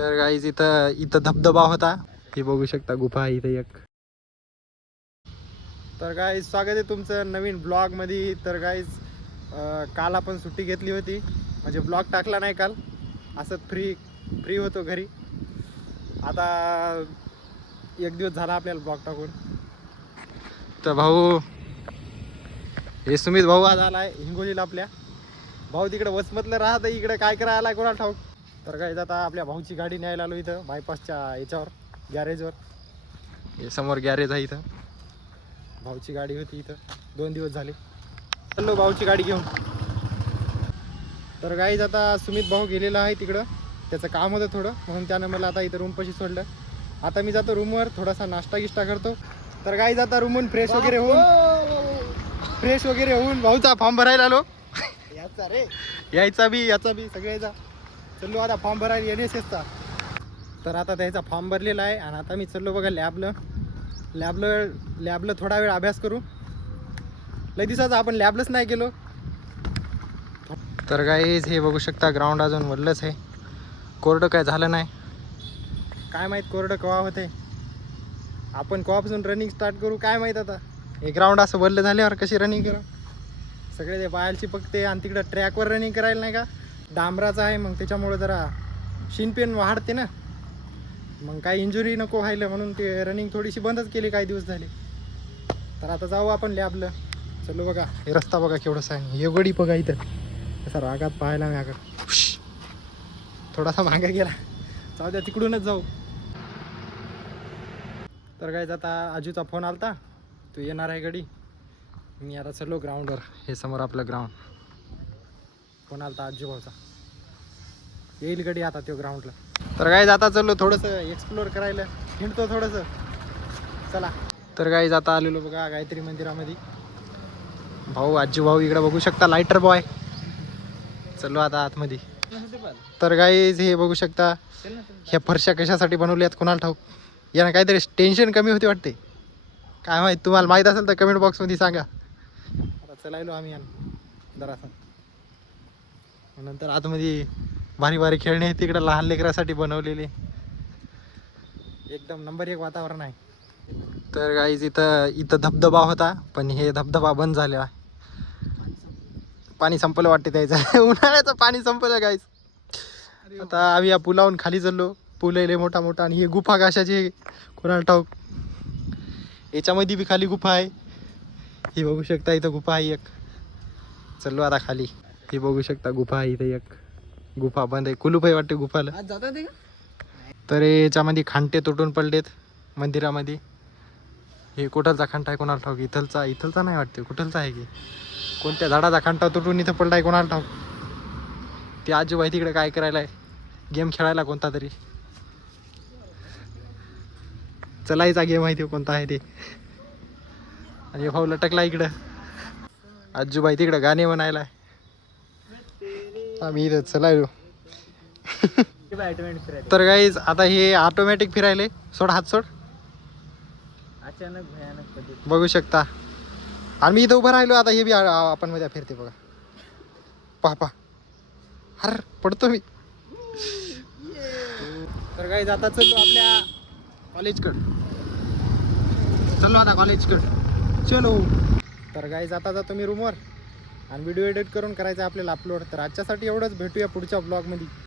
तर गाईज इथं धबधबा होता, हे बघू शकता, गुफा आहे इथे एक. तर गाईज स्वागत आहे तुमचं नवीन ब्लॉग मध्ये. तर गाईज काल आपण सुट्टी घेतली होती, म्हणजे ब्लॉग टाकला नाही काल, असंच फ्री होतो घरी. आता एक दिवस झाला आपल्याला ब्लॉग टाकून. तर भाऊ, हे सुमित भाऊ आज आलाय हिंगोलीला. आपल्या भाऊ तिकडे वसमतला राहत, इकडे काय करायला कोणाला ठाऊक. तर काय आता आपल्या भाऊची गाडी न्यायला आलो इथं बायपासच्या याच्यावर, गॅरेजवर. हे समोर गॅरेज आहे इथं. भाऊची गाडी होती इथं, 2 दिवस झाले. चाललो भाऊची गाडी घेऊन. तर गाईज आता सुमित भाऊ गेलेला आहे तिकडं, त्याचं काम होतं थोडं, म्हणून त्यानं मला आता इथं रूमपाशी सोडलं. आता मी जातो रूमवर, थोडासा नाश्ता गिष्टा करतो. तर गाईज आता रूमहून फ्रेश वगैरे होऊन भाऊचा फॉर्म भरायला आलो. याचा रे, याचा बी सगळ्याचा. चलो आता फॉर्म भरायला NSSचा. तर आता त्याचा फॉर्म भरलेला आहे आणि आता मी चाललो बघा लॅबला थोडा वेळ अभ्यास करू. लई दिवसाचा आपण लॅबलाच नाही गेलो. तर गाईज हे बघू शकता, ग्राउंड अजून वरलंच आहे, कोरडं काय झालं नाही. काय माहीत कोरडं केव्हा होते, आपण केव्हापासून रनिंग स्टार्ट करू काय माहीत. आता हे ग्राउंड असं वरलं झाल्यावर कशी रनिंग करू. सगळे ते पायाला चिपकते आणि तिकडं ट्रॅकवर रनिंग करायला नाही का, डांबराचं आहे, मग त्याच्यामुळं जरा शिनपेन वाढते ना, मग काही इंजुरी नको व्हायला म्हणून ते रनिंग थोडीशी बंदच केली काही दिवस झाले. तर आता जाऊ आपण लॅबला. चलो बघा, हे रस्ता बघा केवढंच आहे, हे गडी बघा इथं कसा रागात पाहायला मी थोडासा मागे गेला. जाऊ द्या, तिकडूनच जाऊ. तर काय आता आजूचा फोन आलता, तू येणार आहे गडी. मी आता चलो ग्राउंडवर, हे समोर आपलं ग्राउंड. फोन आलता आजू भाऊचा, येईल गडी आता तो ग्राउंडला. तर काय आता चलो थोडंसं एक्सप्लोर करायला, हिंडतो थोडंसं, चला. तर काय आता आलेलो बघा गायत्री मंदिरामध्ये. भाऊ आजू भाऊ इकडे बघू शकता, लायटर बॉय. चलो आता आतमध्ये. तर गाईज हे बघू शकता, ह्या फरशा कशासाठी बनवल्यात कोणाला ठाऊक. यानं काहीतरी टेन्शन कमी होते वाटते, काय माहीत. तुम्हाला माहीत असेल तर कमेंट बॉक्समध्ये सांगा. आता चलायलो आम्ही जरासं. नंतर आतमध्ये भारी खेळणे आहेत तिकडे, लहान लेकरासाठी बनवलेले. एकदम नंबर 1 वातावरण आहे. तर गाईज इथं धबधबा होता, पण हे धबधबा बंद झालेला आहे. पाणी संपलं वाटते त्याचं. उन्हाळ्याचं पाणी संपलं गाईज. आता आम्ही या पुलावून खाली चाललो. पूल आहे मोठा आणि हे गुफा कशाची कोणाला ठाऊक. याच्यामध्ये बी खाली गुफा आहे, ही बघू शकता. इथं गुफा आहे एक. चलो आता खाली. हे बघू शकता गुफा आहे इथं एक. गुफा बंद आहे, कुलूप आहे वाटते गुफाला. तर याच्यामध्ये खांटे तुटून पडलेत मंदिरामध्ये. हे कुठलचा खांटा आहे कोणाला ठाऊक. इथलचा नाही वाटते, कुठलचा आहे की कोणत्या झाडाचा खांटा तुटून इथं पडलाय कोणाला ठाऊक. ते आजूबाई तिकडे काय करायला आहे, गेम खेळायला कोणता तरी. चलायचा गेम आहे ते, कोणता आहे ते. आणि भाऊ लटकला इकडं, आजूबाई तिकडं गाणे म्हणायला. आम्ही इथं चलायलो. तर गाईज आता हे ऑटोमॅटिक फिरायले. सोड हात सोड. अचानक भयानक बघू शकता. आणि मी इथं उभं राहिलो, आता हे बी आपण मध्ये फिरते बघा. पहा हर पडतो मी. तर गाईज आता चललो आपल्या कॉलेजकडं. चलो. तर गाईज आता जातो मी रूमवर आणि व्हिडिओ एडिट करून करायचा आपल्याला अपलोड. तर आजच्यासाठी एवढंच, भेटूया पुढच्या ब्लॉगमध्ये.